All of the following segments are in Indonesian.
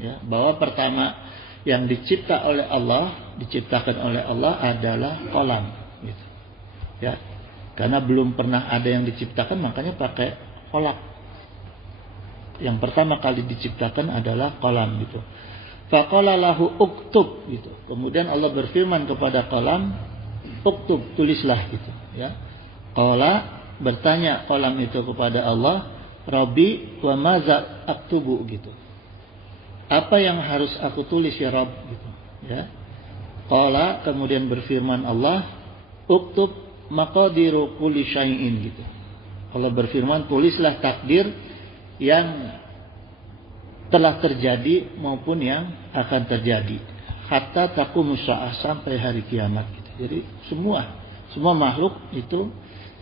ya, bahwa pertama yang diciptakan oleh Allah adalah qalam gitu. Ya. Karena belum pernah ada yang diciptakan, makanya pakai qalam. Yang pertama kali diciptakan adalah qalam gitu. Faqala lahu uktub gitu. Kemudian Allah berfirman kepada qalam, uktub, tulislah gitu, ya. Qala, bertanya qalam itu kepada Allah, Rabbi wa maza aktubu gitu. Apa yang harus aku tulis ya Rabb gitu, ya. Qala, kemudian berfirman Allah, uktub maqadiru kulli syai'in gitu. Allah berfirman, tulislah takdir yang telah terjadi maupun yang akan terjadi, hatta taqumus saah, sampai hari kiamat gitu. Jadi semua makhluk itu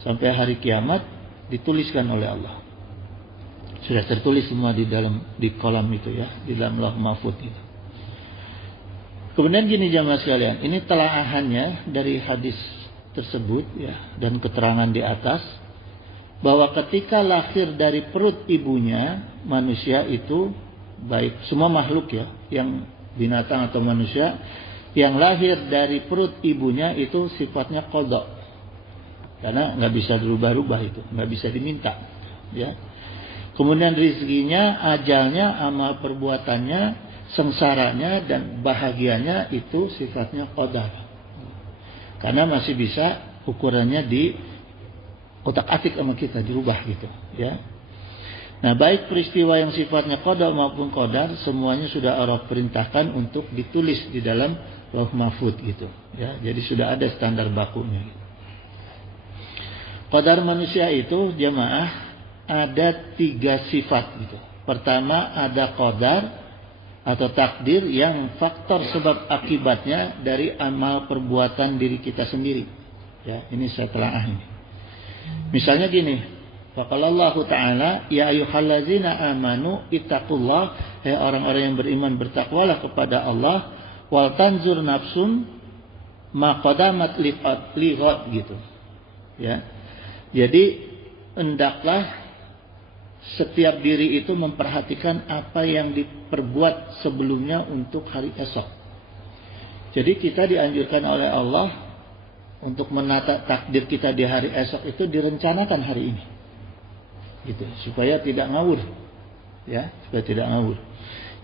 sampai hari kiamat dituliskan oleh Allah. Sudah tertulis semua di kolam itu ya, di dalam Lauh Mahfuz itu. Kemudian gini jamaah sekalian, ini telaahannya dari hadis tersebut ya, dan keterangan di atas, bahwa ketika lahir dari perut ibunya, manusia itu, baik semua makhluk ya, yang binatang atau manusia, yang lahir dari perut ibunya itu sifatnya qadha. Karena nggak bisa dirubah-rubah itu, nggak bisa diminta ya. Kemudian rezekinya, ajalnya, amal perbuatannya, sengsaranya dan bahagianya itu sifatnya qadar. Karena masih bisa ukurannya di otak-atik sama kita, dirubah gitu, ya. Nah, baik peristiwa yang sifatnya qada maupun qadar, semuanya sudah Allah perintahkan untuk ditulis di dalam Lauh Mahfuz gitu, ya. Jadi sudah ada standar bakunya. Qadar manusia itu jamaah ada 3 sifat gitu. Pertama ada qadar atau takdir yang faktor sebab akibatnya dari amal perbuatan diri kita sendiri. Ya, ini saya telaah ini. Misalnya gini, faqalallahu ta'ala, ya ayyuhallazina amanu ittaqullah, hai orang-orang yang beriman bertakwalah kepada Allah, wal tanzur nafsum ma qadamat lighad gitu. Ya. Jadi hendaklah setiap diri itu memperhatikan apa yang diperbuat sebelumnya untuk hari esok. Jadi kita dianjurkan oleh Allah untuk menata takdir kita di hari esok itu direncanakan hari ini, gitu, supaya tidak ngawur, ya, supaya tidak ngawur.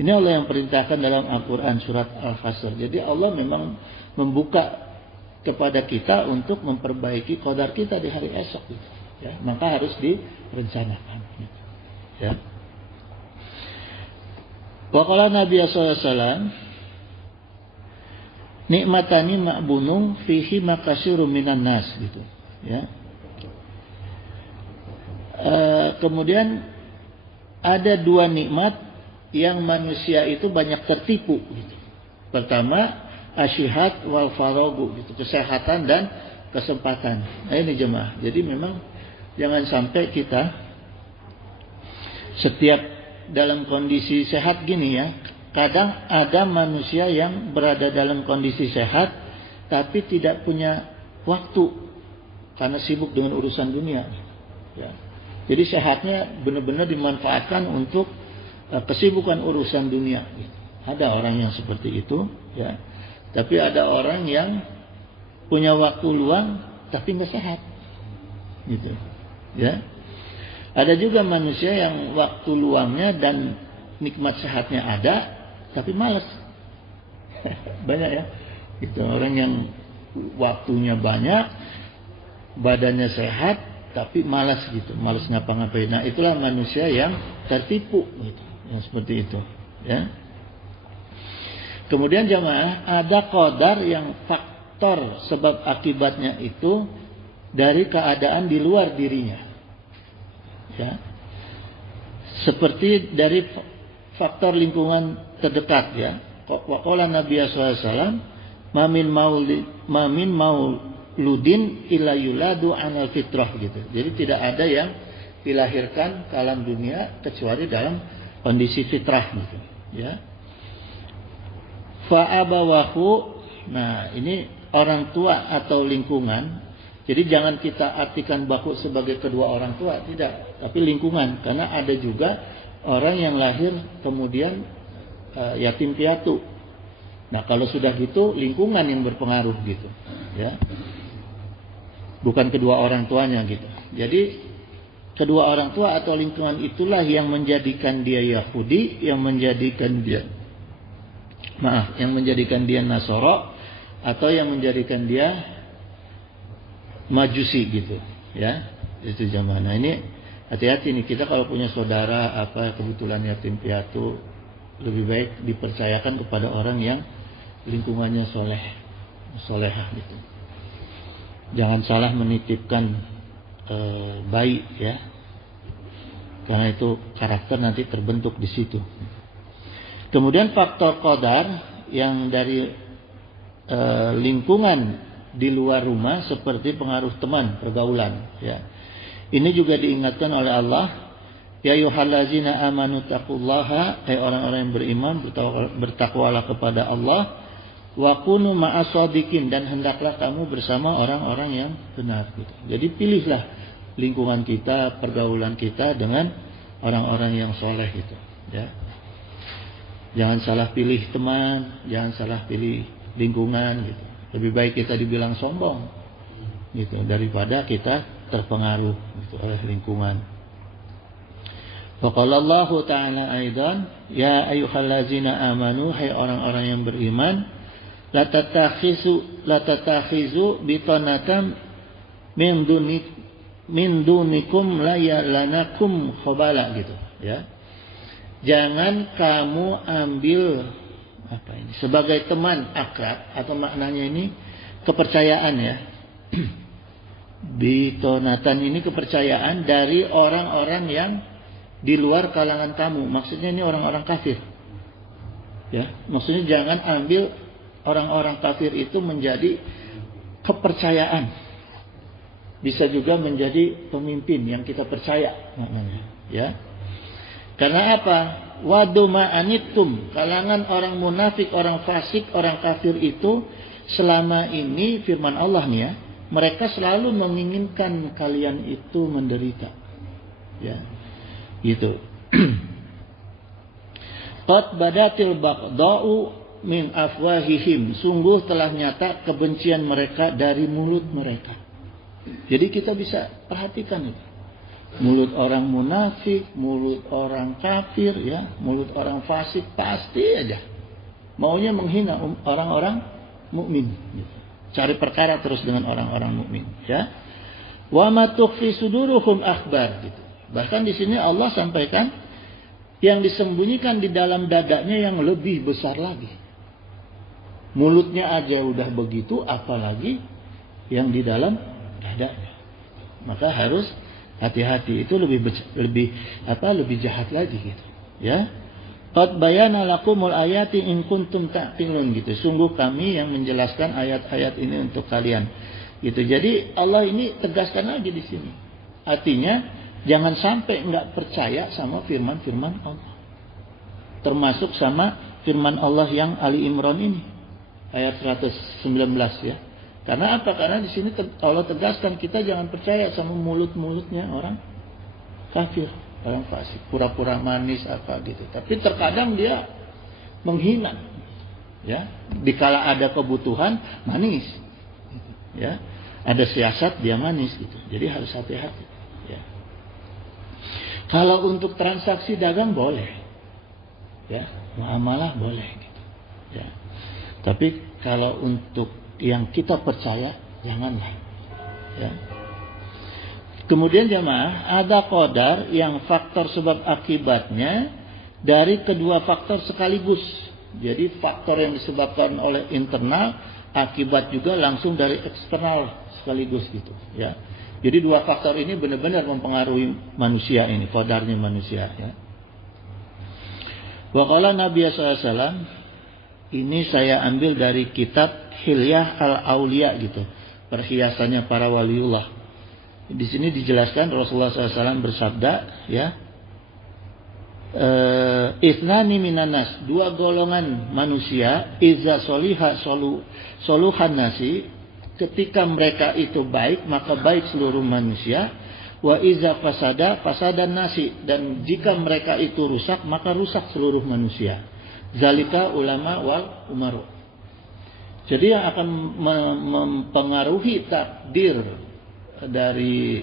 Ini Allah yang perintahkan dalam Al-Quran surat Al-Fasr. Jadi Allah memang membuka kepada kita untuk memperbaiki qadar kita di hari esok, gitu, ya. Maka harus direncanakan. Gitu. Ya. Waqala Nabi sallallahu alaihi wasallam, nikmatani ma'bunung fihi makasirun minan nas gitu, ya. Kemudian ada 2 nikmat yang manusia itu banyak tertipu gitu. Pertama, asyihat wal faragu gitu, kesehatan dan kesempatan. Nah, ini jemaah. Jadi memang jangan sampai kita setiap dalam kondisi sehat gini ya. Kadang ada manusia yang berada dalam kondisi sehat tapi tidak punya waktu karena sibuk dengan urusan dunia. Ya. Jadi sehatnya benar-benar dimanfaatkan untuk kesibukan urusan dunia. Ada orang yang seperti itu, ya. Tapi ada orang yang punya waktu luang tapi nggak sehat, gitu, ya. Ada juga manusia yang waktu luangnya dan nikmat sehatnya ada, tapi malas. Banyak ya. Itu orang yang waktunya banyak, badannya sehat, tapi malas gitu, malas ngapa-ngapain. Nah, itulah manusia yang tertipu, gitu, yang seperti itu. Ya. Kemudian jamaah, ada qadar yang faktor sebab akibatnya itu dari keadaan di luar dirinya. Ya. Seperti dari faktor lingkungan terdekat ya. Waqala Nabi sallallahu alaihi wasallam, mamin mauludin illa yuladu anal fitrah gitu. Jadi tidak ada yang dilahirkan ke alam dunia kecuali dalam kondisi fitrah gitu, ya. Fa abawahu, nah ini orang tua atau lingkungan. Jadi jangan kita artikan baku sebagai kedua orang tua, tidak, tapi lingkungan. Karena ada juga orang yang lahir kemudian yatim piatu. Nah, kalau sudah gitu lingkungan yang berpengaruh gitu, ya. Bukan kedua orang tuanya gitu. Jadi kedua orang tua atau lingkungan itulah yang menjadikan dia Yahudi, yang menjadikan dia Nasoro, atau yang menjadikan dia Majusi gitu, ya. Itu jamaah. Nah, ini hati-hati nih, kita kalau punya saudara kebetulan yatim piatu, lebih baik dipercayakan kepada orang yang lingkungannya solehah gitu. Jangan salah menitipkan bayi, ya, karena itu karakter nanti terbentuk di situ. Kemudian faktor qadar yang dari lingkungan di luar rumah seperti pengaruh teman, pergaulan, ya. Ini juga diingatkan oleh Allah, ya ayyuhallazina amanu taqullaha, hai orang-orang yang beriman, bertakwalah kepada Allah, wa kunu ma'as-shadiqin, dan hendaklah kamu bersama orang-orang yang benar gitu. Jadi pilihlah lingkungan kita, pergaulan kita dengan orang-orang yang soleh gitu, ya. Jangan salah pilih teman, jangan salah pilih lingkungan gitu. Lebih baik kita dibilang sombong gitu daripada kita terpengaruh gitu oleh lingkungan. Wa qala Allah Ta'ala aidan, ya ayyuhallazina amanu, hai orang-orang yang beriman, la tatakhizu bitanatan min dunikum la yalanakum khabala gitu, ya. Jangan kamu ambil sebagai teman akrab, atau maknanya ini kepercayaan, ya. Bitonatan ini kepercayaan dari orang-orang yang di luar kalangan kamu. Maksudnya ini orang-orang kafir, ya. Maksudnya jangan ambil orang-orang kafir itu menjadi kepercayaan. Bisa juga menjadi pemimpin yang kita percaya maknanya, ya. Karena apa? Wadu ma'anittum, kalangan orang munafik, orang fasik, orang kafir itu selama ini, firman Allah nih, ya, mereka selalu menginginkan kalian itu menderita, ya, gitu. Qad badatil baqda'u min afwahihim, sungguh telah nyata kebencian mereka dari mulut mereka. Jadi kita bisa perhatikan itu. Mulut orang munafik, mulut orang kafir, ya, mulut orang fasik pasti aja maunya menghina orang-orang mukmin. Gitu. Cari perkara terus dengan orang-orang mukmin, ya. Wa ma tukhfi suduruhum akhbar gitu. Bahkan di sini Allah sampaikan yang disembunyikan di dalam dadanya yang lebih besar lagi. Mulutnya aja udah begitu, apalagi yang di dalam dadanya. Maka harus hati-hati, itu lebih jahat lagi gitu, ya. Qad bayana lakumul ayati in kuntum ta'qilun gitu. Sungguh kami yang menjelaskan ayat-ayat ini untuk kalian. Gitu. Jadi Allah ini tegaskan lagi di sini. Artinya jangan sampai enggak percaya sama firman-firman Allah. Termasuk sama firman Allah yang Ali Imran ini ayat 119, ya. Karena apa? Karena di sini Allah tegaskan kita jangan percaya sama mulut-mulutnya orang kafir, orang fasik, pura-pura manis apa gitu. Tapi terkadang dia menghina, ya. Dikala ada kebutuhan manis, ya. Ada siasat dia manis gitu. Jadi harus hati-hati, ya. Kalau untuk transaksi dagang boleh, ya, muamalah boleh gitu, ya. Tapi kalau untuk yang kita percaya janganlah, ya. Kemudian jemaah, ada qadar yang faktor sebab akibatnya dari kedua faktor sekaligus. Jadi faktor yang disebabkan oleh internal, akibat juga langsung dari eksternal sekaligus gitu, ya. Jadi dua faktor ini benar-benar mempengaruhi manusia ini, qadarnya manusia, ya. Wa qala Nabi sallallahu alaihi wasallam, ini saya ambil dari kitab Hilyah al-Aulia gitu, perhiasannya para waliullah. Di sini dijelaskan Rasulullah SAW bersabda, ya, Ithnani minanas, dua golongan manusia, iza soliha soluhan nasi, ketika mereka itu baik maka baik seluruh manusia, wa iza fasadan nasi, dan jika mereka itu rusak maka rusak seluruh manusia. Zalika ulama wal umaru. Jadi yang akan mempengaruhi takdir dari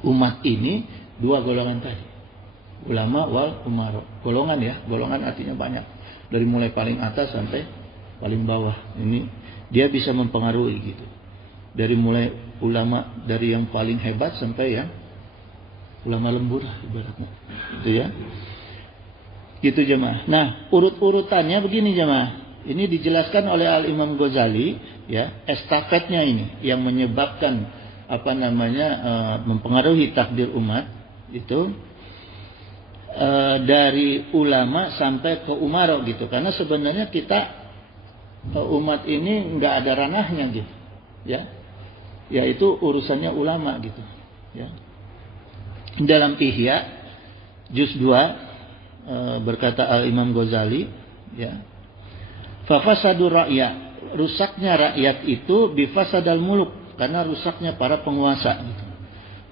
umat ini dua golongan tadi. Ulama wal umaru. Golongan ya, golongan artinya banyak. Dari mulai paling atas sampai paling bawah. Ini dia bisa mempengaruhi gitu. Dari mulai ulama dari yang paling hebat sampai yang ulama lembur lah ibaratnya. Gitu ya. Gitu jemaah. Nah, urut-urutannya begini jemaah. Ini dijelaskan oleh Al-Imam Ghazali ya, estafetnya ini yang menyebabkan mempengaruhi takdir umat itu dari ulama sampai ke umaro gitu. Karena sebenarnya kita umat ini nggak ada ranahnya gitu. Ya. Yaitu urusannya ulama gitu, ya. Dalam Ihya juz 2 berkata Al-Imam Ghazali ya. Fafasadur rakyat, rusaknya rakyat itu bifasadal muluk, karena rusaknya para penguasa gitu.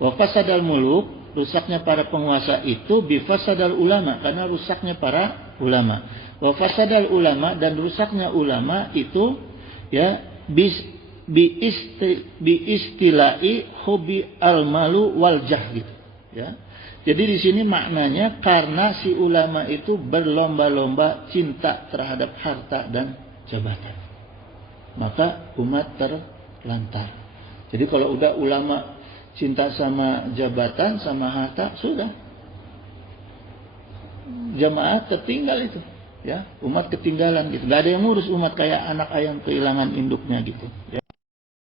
Wa fasadal muluk, rusaknya para penguasa itu bifasadal ulama, karena rusaknya para ulama. Wa fasadal ulama, dan rusaknya ulama itu ya bi istilahi hobi al malu wal jah gitu ya. Jadi di sini maknanya karena si ulama itu berlomba-lomba cinta terhadap harta dan jabatan, maka umat terlantar. Jadi kalau udah ulama cinta sama jabatan sama harta, sudah jamaah tertinggal itu ya, umat ketinggalan gitu. Gak ada yang ngurus umat, kayak anak ayam kehilangan induknya gitu ya.